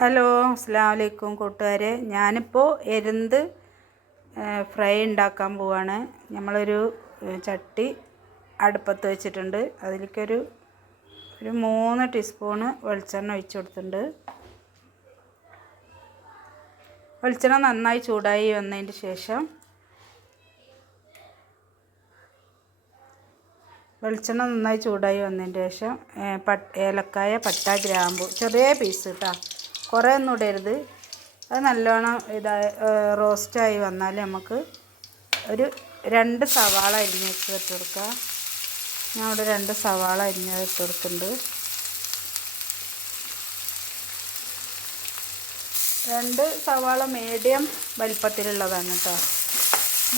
Hello അസ്സാം വലൈക്കും കൂട്ടുകാരെ. ഞാനിപ്പോൾ എരുന്ത് ഫ്രൈ ഉണ്ടാക്കാൻ പോവാണ്. നമ്മളൊരു ചട്ടി അടുപ്പത്ത് വെച്ചിട്ടുണ്ട്. അതിലേക്കൊരു ഒരു മൂന്ന് ടീസ്പൂണ് വെളിച്ചെണ്ണ ഒഴിച്ചു കൊടുത്തിട്ടുണ്ട്. വെളിച്ചെണ്ണ നന്നായി ചൂടായി വന്നതിന് ശേഷം വെളിച്ചെണ്ണ നന്നായി ചൂടായി വന്നതിന് ശേഷം ഏലക്കായ പട്ട ഗ്രാമ്പു ചെറിയ പീസ് കേട്ടോ കുറേ ഒന്നും ഇടരുത്. അത് നല്ലോണം ഇതായി റോസ്റ്റായി വന്നാൽ നമുക്ക് ഒരു രണ്ട് സവാള അരിഞ്ഞ് വെച്ച് ഇട്ട് ഞാൻ ഇവിടെ രണ്ട് സവാള അരിഞ്ഞ് ഇട്ട് കൊടുക്കുന്നുണ്ട്. രണ്ട് സവാള മീഡിയം വലിപ്പത്തിലുള്ളതാണ് കേട്ടോ.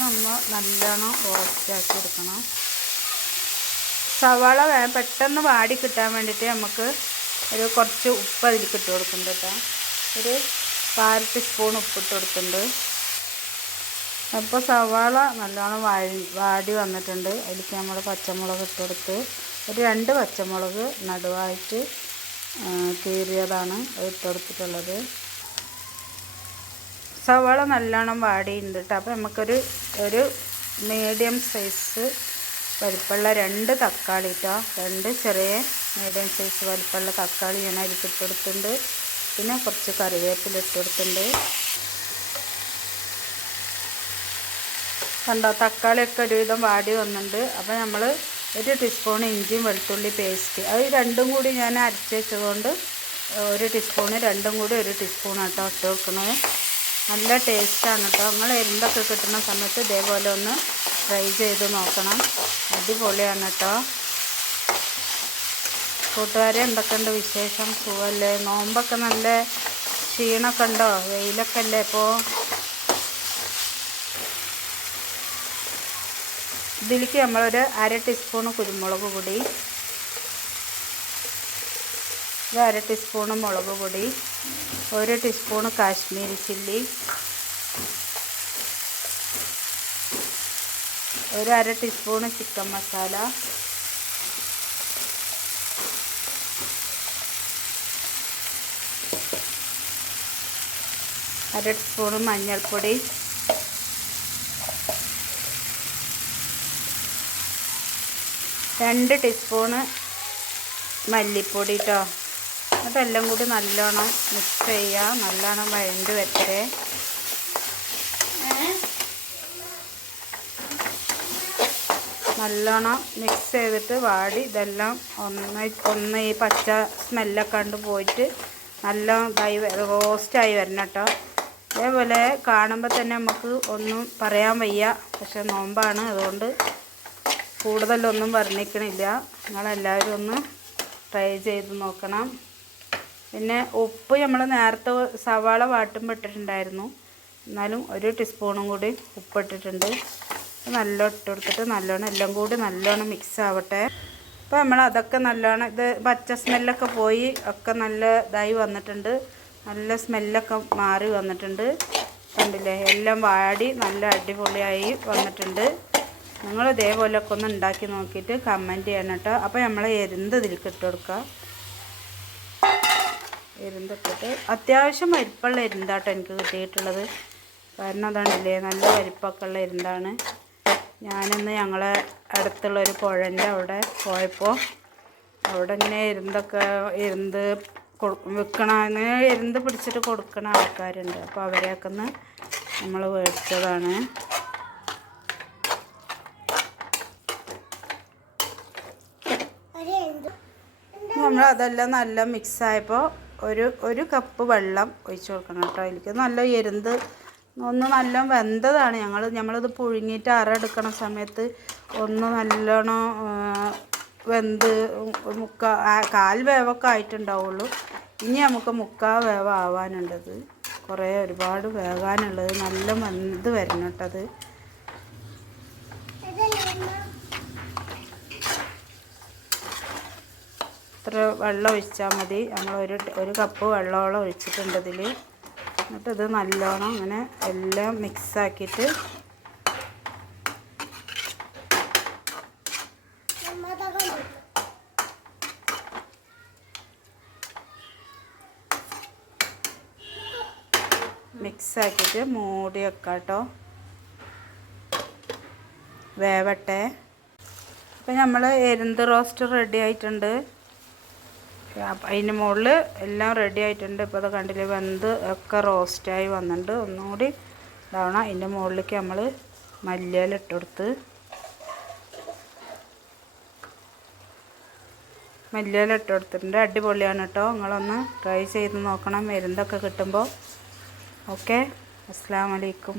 നമ്മൾ നല്ലോണം റോസ്റ്റാക്കി എടുക്കണം. സവാള പെട്ടെന്ന് വാടി കിട്ടാൻ വേണ്ടിയിട്ട് നമുക്ക് ഒരു കുറച്ച് ഉപ്പ് അതിലേക്ക് ഇട്ട് കൊടുക്കുന്നുണ്ട് കേട്ടോ. ഒരു കാൽ ടീസ്പൂൺ ഉപ്പിട്ട് കൊടുക്കുന്നുണ്ട്. അപ്പോൾ സവാള നല്ലോണം വാഴി വാടി വന്നിട്ടുണ്ട്. അതിലേക്ക് നമ്മൾ പച്ചമുളക് ഇട്ട് കൊടുത്ത് ഒരു രണ്ട് പച്ചമുളക് നടുവായിട്ട് കീറിയതാണ് ഇട്ട് കൊടുത്തിട്ടുള്ളത്. സവാള നല്ലോണം വാടിയിട്ടുണ്ട് കേട്ടോ. അപ്പോൾ നമുക്കൊരു ഒരു മീഡിയം സൈസ് വലിപ്പമുള്ള രണ്ട് തക്കാളി കേട്ടോ രണ്ട് ചെറിയ മീഡിയം സൈസ് വലിപ്പമുള്ള തക്കാളി ഞാൻ ഇട്ട് കൊടുത്തിട്ടുണ്ട്. പിന്നെ കുറച്ച് കറിവേപ്പില ഇട്ട് കൊടുത്തിട്ടുണ്ട്. കണ്ടോ തക്കാളിയൊക്കെ ഒരുവിധം വാടി വന്നിട്ടുണ്ട്. അപ്പോൾ നമ്മൾ ഒരു ടീസ്പൂൺ ഇഞ്ചിയും വെളുത്തുള്ളി പേസ്റ്റ് അത് രണ്ടും കൂടി ഞാൻ അരച്ച് വെച്ചതുകൊണ്ട് ഒരു ടീസ്പൂണ് രണ്ടും കൂടി ഒരു ടീസ്പൂൺ കേട്ടോ ഇട്ട് വെക്കുന്നത് നല്ല ടേസ്റ്റാണ് കേട്ടോ നിങ്ങൾ എരുന്തൊക്കെ കിട്ടുന്ന സമയത്ത് ഇതേപോലെ ഒന്ന് ട്രൈ ചെയ്ത് നോക്കണം. അടിപൊളിയാണ് കേട്ടോ കൂട്ടുകാരെ എന്തൊക്കെയുണ്ട് വിശേഷം? സുഖമല്ലേ നോമ്പൊക്കെ നല്ല ക്ഷീണമൊക്കെ ഉണ്ടോ? വെയിലൊക്കെ അല്ലേ ഇപ്പോൾ ഇതിലേക്ക് നമ്മളൊരു അര ടീസ്പൂൺ കുരുമുളക് പൊടി. ഒരു അര ടീസ്പൂൺ മുളക് പൊടി. ഒരു ടീസ്പൂൺ കാശ്മീരി ചില്ലി. ഒരു അര ടീസ്പൂൺ ചിക്കൻ മസാല അര ടീസ്പൂൺ മഞ്ഞൾപ്പൊടി. രണ്ട് ടീസ്പൂണ് മല്ലിപ്പൊടി കേട്ടോ അതെല്ലാം കൂടി നല്ലോണം മിക്സ് ചെയ്യുക. നല്ലോണം വഴണ്ട് വെച്ചേ നല്ലോണം മിക്സ് ചെയ്തിട്ട് വാടി ഇതെല്ലാം ഒന്ന് ഒന്ന് ഈ പച്ച സ്മെല്ലൊക്കെ കണ്ട് പോയിട്ട് നല്ല ഇതായി റോസ്റ്റായി വരണം കേട്ടോ. അതേപോലെ കാണുമ്പോൾ തന്നെ നമുക്ക് ഒന്നും പറയാൻ വയ്യ. പക്ഷെ നോമ്പാണ് അതുകൊണ്ട് കൂടുതലൊന്നും വർണിക്കണില്ല. നിങ്ങളെല്ലാവരും ഒന്ന് ട്രൈ ചെയ്ത് നോക്കണം. പിന്നെ ഉപ്പ് നമ്മൾ നേരത്തെ സവാള വാട്ടുമ്പോൾ ഇട്ടിട്ടുണ്ടായിരുന്നു. എന്നാലും ഒരു ടീസ്പൂണും കൂടി ഉപ്പ് ഇട്ടിട്ടുണ്ട് അത് നല്ല ഇട്ട് കൊടുത്തിട്ട് നല്ലോണം എല്ലാം കൂടി നല്ലോണം മിക്സ് ആവട്ടെ. അപ്പോൾ നമ്മൾ അതൊക്കെ നല്ലോണം ഇത് പച്ച സ്മെല്ലൊക്കെ പോയി ഒക്കെ നല്ല ഇതായി വന്നിട്ടുണ്ട്. നല്ല സ്മെല്ലൊക്കെ മാറി വന്നിട്ടുണ്ട്. കണ്ടില്ലേ? എല്ലാം വാടി നല്ല അടിപൊളിയായി വന്നിട്ടുണ്ട്. നിങ്ങൾ ഇതേപോലെയൊക്കെ ഒന്ന് ഉണ്ടാക്കി നോക്കിയിട്ട് കമന്റ് ചെയ്യണം കേട്ടോ. അപ്പോൾ നമ്മൾ എരുന്ത് ഇതിലേക്ക് ഇട്ട് കൊടുക്കുക. എരുന്തിട്ടിട്ട് അത്യാവശ്യം വലിപ്പമുള്ള എരുന്താട്ടോ എനിക്ക് കിട്ടിയിട്ടുള്ളത്. കാരണം അതാണില്ലേ? നല്ല വലിപ്പമൊക്കെ ഉള്ള എരുന്താണ്. ഞാനിന്ന് ഞങ്ങളെ അടുത്തുള്ള ഒരു പുഴന്റെ അവിടെ പോയപ്പോൾ അവിടെ ഇങ്ങനെ എരുന്തൊക്കെ എരുന്ത് വിൽക്കണ ഇങ്ങനെ എരുന്ത് പിടിച്ചിട്ട് കൊടുക്കണ ആൾക്കാരുണ്ട്. അപ്പോൾ അവരെയൊക്കെ ഒന്ന് നമ്മൾ മേടിച്ചതാണ് നമ്മൾ അതെല്ലാം നല്ല മിക്സായപ്പോൾ ഒരു ഒരു കപ്പ് വെള്ളം ഒഴിച്ച് കൊടുക്കണം കേട്ടോ. അതിലേക്ക് നല്ല എരുന്ത് ഒന്ന് നല്ല വെന്തതാണ്. ഞങ്ങൾ നമ്മളിത് പുഴുങ്ങിയിട്ട് അറെടുക്കണ സമയത്ത് ഒന്ന് നല്ലോണം വെന്ത് മുക്ക കാൽ വേവൊക്കെ ആയിട്ടുണ്ടാവുള്ളൂ. ഇനി നമുക്ക് മുക്കാ വേവ ആവാനുണ്ടത്. കുറേ ഒരുപാട് വേകാനുള്ളത് നല്ല വെന്ത് വരണം കേട്ടത് ഇത്ര വെള്ളം ഒഴിച്ചാൽ മതി. നമ്മൾ ഒരു ഒരു കപ്പ് വെള്ളമോളം ഒഴിച്ചിട്ടുണ്ട് ഇതിൽ എന്നിട്ട് ഇത് നല്ലോണം അങ്ങനെ എല്ലാം മിക്സാക്കിയിട്ട് മിക്സാക്കിയിട്ട് മൂടി വെക്കാം കേട്ടോ. വേവട്ടെ. അപ്പം നമ്മൾ എരുന്ത് റോസ്റ്റ് റെഡി ആയിട്ടുണ്ട്. അതിന്റെ മുകളിൽ എല്ലാം റെഡി ആയിട്ടുണ്ട്. ഇപ്പോൾ അത് കണ്ടില്ലേ വെന്ത് ഒക്കെ റോസ്റ്റായി വന്നിട്ടുണ്ട് ഒന്നുകൂടി ഇതാവണം. അതിന്റെ മുകളിലേക്ക് നമ്മൾ മല്ലിയില ഇട്ട് കൊടുത്ത്. മല്ലിയില ഇട്ട് കൊടുത്തിട്ടുണ്ട്. അടിപൊളിയാണ് കേട്ടോ നിങ്ങളൊന്ന് ട്രൈ ചെയ്ത് നോക്കണം. മരുന്നൊക്കെ കിട്ടുമ്പോൾ ഓക്കെ? അസ്സാം വലൈക്കും